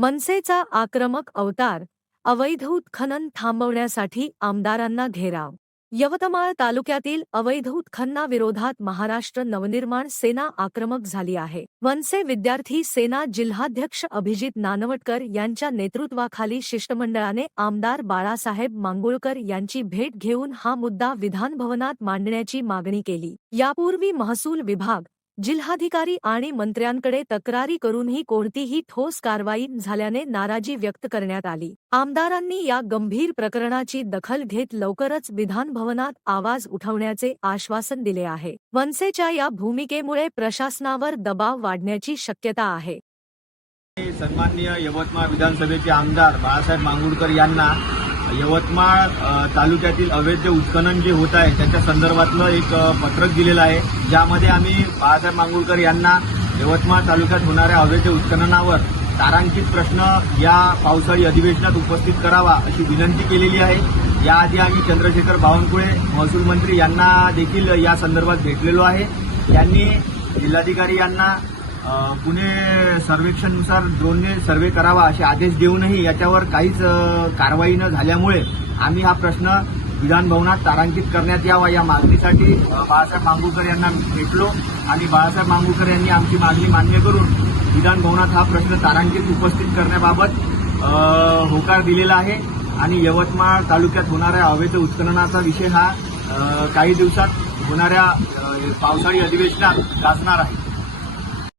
मनसेचा आक्रमक अवतार अवैध उत्खनन थांबवण्यासाठी आमदारांना घेराव. यवतमाळ तालुक्यातील अवैध उत्खननाविरोधात महाराष्ट्र नवनिर्माण सेना आक्रमक झाली आहे. मनसे विद्यार्थी सेना जिल्हाध्यक्ष अभिजित नानवटकर यांच्या नेतृत्वाखाली शिष्टमंडळाने आमदार बाळासाहेब मांगुळकर यांची भेट घेऊन हा मुद्दा विधानभवनात मांडण्याची मागणी केली. यापूर्वी महसूल विभाग जिल्हाधिकारी आणि मंत्र्यांकडे तक्रारी करूनही कोणतीही ठोस कारवाई झाल्याने नाराजी व्यक्त करण्यात आली. आमदारांनी या गंभीर प्रकरणाची दखल घेत लवकरच विधानभवनात आवाज उठवण्याचे आश्वासन दिले आहे. वनसेच्या या भूमिकेमुळे प्रशासनावर दबाव वाढण्याची शक्यता आहे. सन्माननीय यवतमाळ विधानसभेचे आमदार बाळासाहेब मांगुडकर यांना यवतमाळ तालुक्यातील अवैध उत्खनन जे होत आहे त्याच्या संदर्भातलं एक पत्रक दिलेलं आहे. ज्यामध्ये आम्ही बाळासाहेब मांगुळकर यांना यवतमाळ तालुक्यात होणाऱ्या अवैध उत्खननावर तारांकित प्रश्न या पावसाळी अधिवेशनात उपस्थित करावा अशी विनंती केलेली आहे. याआधी आम्ही चंद्रशेखर बावनकुळे महसूल मंत्री यांना देखील या संदर्भात भेटलेलो आहे. त्यांनी जिल्हाधिकारी यांना पुणे सर्वेक्षणनुसार ड्रोनने सर्वे करावा असे आदेश देऊनही याच्यावर काहीच कारवाई न झाल्यामुळे आम्ही हा प्रश्न विधानभवनात तारांकित करण्यात यावा. या मागणीसाठी बाळासाहेब मांगूकर यांना भेटलो आणि बाळासाहेब मांगूकर यांनी आमची मागणी मान्य करून विधानभवनात हा प्रश्न तारांकित उपस्थित करण्याबाबत होकार दिलेला आहे. आणि यवतमाळ तालुक्यात होणाऱ्या अवैध उत्खननाचा विषय हा काही दिवसात होणाऱ्या पावसाळी अधिवेशनात गाजणार आहे.